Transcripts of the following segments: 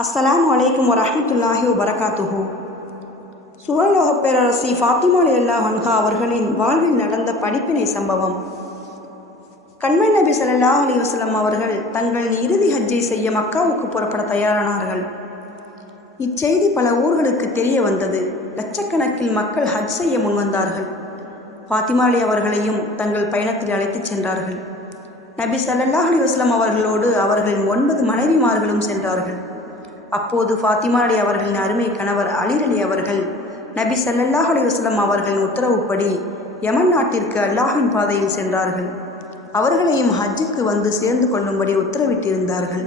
அஸ்ஸலாமு அலைக்கும் வரஹ்மத்துல்லாஹி வபரகாத்துஹு. சுவர்லோகப் பேரரசி ஃபாத்திமா ரலியல்லாஹு அன்ஹா அவர்களின் வாழ்வில் நடந்த படிப்பினை சம்பவம். கண்மணி நபி ஸல்லல்லாஹு அலைஹி வஸல்லம் அவர்கள் தங்கள் இறுதி ஹஜ்ஜை செய்ய மக்காவுக்கு புறப்பட தயாரானார்கள். இச்செய்தி பல ஊர்களுக்கு தெரிய வந்தது. லட்சக்கணக்கில் மக்கள் ஹஜ் செய்ய முன்வந்தார்கள். ஃபாத்திமா அலி அவர்களையும் தங்கள் பயணத்தில் அழைத்துச் சென்றார்கள். நபி ஸல்லல்லாஹு அலைஹி வஸல்லம் அவர்களோடு அவர்களின் 9 மனைவிமார்களும் சென்றார்கள். அப்போது ஃபாத்திமா அலி அவர்களின் அருமை கணவர் அலி அலி அவர்கள் நபி ஸல்லல்லாஹு அலைஹி வஸல்லம் அவர்களின் உத்தரவுப்படி யமன் நாட்டிற்கு அல்லாஹ்வின் பாதையில் சென்றார்கள். அவர்களையும் ஹஜ்ஜுக்கு வந்து சேர்ந்து கொள்ளும்படி உத்தரவிட்டிருந்தார்கள்.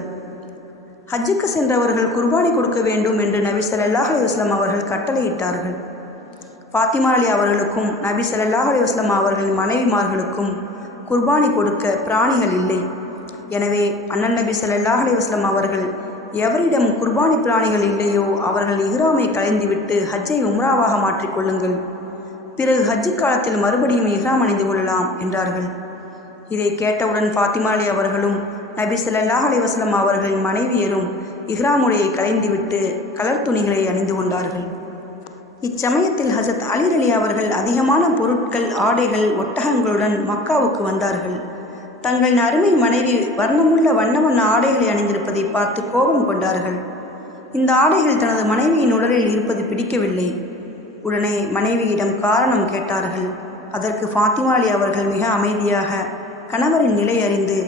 ஹஜ்ஜுக்கு சென்றவர்கள் குர்பானி கொடுக்க வேண்டும் என்று நபி ஸல்லல்லாஹு அலைஹி வஸல்லம் அவர்கள் கட்டளையிட்டார்கள். ஃபாத்திமா அலி அவர்களுக்கும் நபி ஸல்லல்லாஹு அலைஹி வஸல்லம் அவர்களின் மனைவிமார்களுக்கும் குர்பானி கொடுக்க பிராணிகள் இல்லை. எனவே அண்ணன் நபி ஸல்லல்லாஹு அலைஹி வஸல்லம் அவர்கள் எவரிடம் குர்பானி பிராணிகள் இல்லையோ அவர்கள் இஹ்ராமை களைந்துவிட்டு ஹஜ்ஜை உம்ராவாக மாற்றிக்கொள்ளுங்கள். பிறகு ஹஜ்ஜு காலத்தில் மறுபடியும் இஹ்ராம் அணிந்து கொள்ளலாம் என்றார்கள். இதை கேட்டவுடன் ஃபாத்திமா அலி அவர்களும் நபி ஸல்லல்லாஹு அலைஹி வஸல்லம் அவர்களின் மனைவியரும் இஹ்ராமுடையை களைந்துவிட்டு கலர் துணிகளை அணிந்து கொண்டார்கள். இச்சமயத்தில் ஹஜரத் அலி அலி அவர்கள் அதிகமான பொருட்கள், ஆடைகள், ஒட்டகங்களுடன் மக்காவுக்கு வந்தார்கள். தங்களின் அருமை மனைவி வர்ணமுள்ள வண்ண வண்ண ஆடைகளை அணிந்திருப்பதை பார்த்து கோபம் கொண்டார்கள். இந்த ஆடைகள் தனது மனைவியின் உடலில் இருப்பது பிடிக்கவில்லை. உடனே மனைவியிடம் காரணம் கேட்டார்கள். அதற்கு ஃபாத்திமா அலி அவர்கள் மிக அமைதியாக கணவரின் நிலை அறிந்து,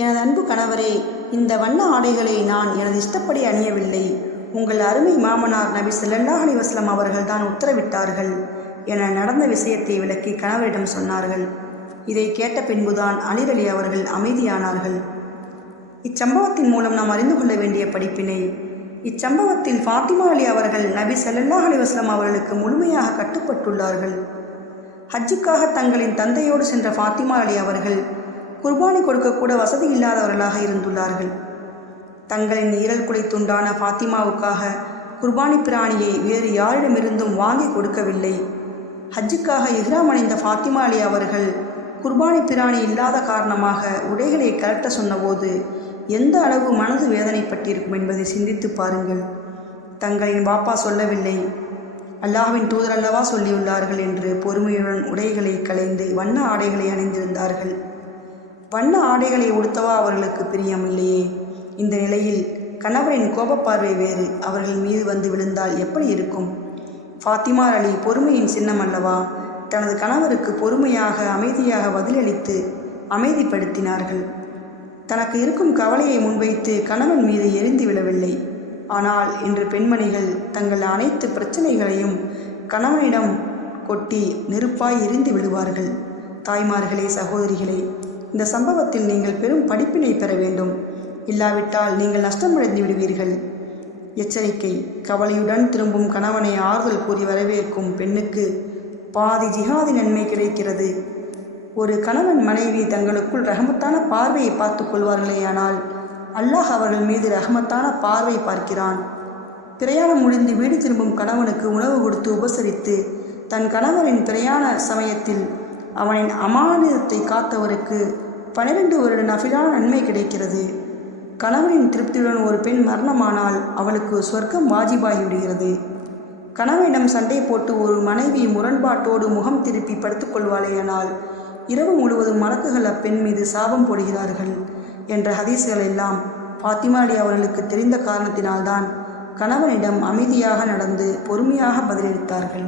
எனது அன்பு கணவரே, இந்த வண்ண ஆடைகளை நான் எனது இஷ்டப்படி அணியவில்லை. உங்கள் அருமை மாமனார் நபி ஸல்லல்லாஹு அலைஹி வஸல்லம் அவர்கள் தான் உத்தரவிட்டார்கள் என நடந்த விஷயத்தை விளக்கி கணவரிடம் சொன்னார்கள். இதை கேட்ட பின்புதான் அலி அலி அவர்கள் அமைதியானார்கள். இச்சம்பவத்தின் மூலம் நாம் அறிந்து கொள்ள வேண்டிய படிப்பினை. இச்சம்பவத்தில் ஃபாத்திமா அலி அவர்கள் நபி ஸல்லல்லாஹு அலைஹி வஸல்லம் அவர்களுக்கு முழுமையாக கட்டுப்பட்டுள்ளார்கள். ஹஜ்ஜுக்காக தங்களின் தந்தையோடு சென்ற ஃபாத்திமா அலி அவர்கள் குர்பானி கொடுக்கக்கூட வசதி இல்லாதவர்களாக இருந்துள்ளார்கள். தங்களின் ஈரல் குலை துண்டான ஃபாத்திமாவுக்காக குர்பானி பிராணியை வேறு யாரிடமிருந்தும் வாங்கி கொடுக்கவில்லை. ஹஜ்ஜுக்காக இஹ்ராம் அணிந்த ஃபாத்திமா அலி அவர்கள் குர்பானி பிராணி இல்லாத காரணமாக உடைகளை கலட்ட சொன்னபோது எந்த அளவு மனது வேதனைப்பட்டிருக்கும் என்பதை சிந்தித்து பாருங்கள். தங்களின் பாப்பா சொல்லவில்லை, அல்லாஹ்வின் தூதர் அல்லவா சொல்லியுள்ளார்கள் என்று பொறுமையுடன் உடைகளை களைந்து வண்ண ஆடைகளை அணிந்திருந்தார்கள். வண்ண ஆடைகளை உடுத்தவா அவர்களுக்கு பிரியம் இல்லையே? இந்த நிலையில் கணவரின் கோபப்பார்வை வேறு அவர்கள் மீது வந்து விழுந்தால் எப்படி இருக்கும்? ஃபாத்திமா அலி பொறுமையின் சின்னம் அல்லவா? தனது கணவருக்கு பொறுமையாக அமைதியாக பதிலளித்து அமைதிப்படுத்தினார்கள். தனக்கு இருக்கும் கவலையை முன்வைத்து கணவன் மீது எரிந்து விழவில்லை. ஆனால் இன்று பெண்மணிகள் தங்கள் அனைத்து பிரச்சனைகளையும் கணவனிடம் கொட்டி நெருப்பாய் எரிந்து விடுவார்கள். தாய்மார்களே, சகோதரிகளே, இந்த சம்பவத்தில் நீங்கள் பெரும் படிப்பினை பெற வேண்டும். இல்லாவிட்டால் நீங்கள் நஷ்டமடைந்து விடுவீர்கள். எச்சரிக்கை: கவலையுடன் திரும்பும் கணவனை ஆறுதல் கூறி வரவேற்கும் பெண்ணுக்கு பாதி ஜிஹாதி நன்மை கிடைக்கிறது. ஒரு கணவன் மனைவி தங்களுக்குள் ரஹமத்தான பார்வையை பார்த்து கொள்வார்களேயானால் அல்லாஹ் அவர்கள் மீது ரஹமத்தான பார்வை பார்க்கிறான். பிரயாணம் முடிந்து வீடு திரும்பும் கணவனுக்கு உணவு கொடுத்து உபசரித்து தன் கணவரின் பிரயாண சமயத்தில் அவனின் அமானிதத்தை காத்தவருக்கு 12 வருட நஃபிலான நன்மை கிடைக்கிறது. கணவனின் திருப்தியுடன் ஒரு பெண் மரணமானால் அவளுக்கு சொர்க்கம் வாஜிபாகிவிடுகிறது. கணவனிடம் சண்டை போட்டு ஒரு மனைவி முரண்பாட்டோடு முகம் திருப்பி படுத்துக்கொள்வாளேயானால் இரவு முழுவதும் மலக்குகள் அப்பெண் மீது சாபம் போடுகிறார்கள் என்ற ஹதீஸ்கள் எல்லாம் ஃபாத்திமா அலி அவர்களுக்கு தெரிந்த காரணத்தினால்தான் கணவனிடம் அமைதியாக நடந்து பொறுமையாக பதிலளித்தார்கள்.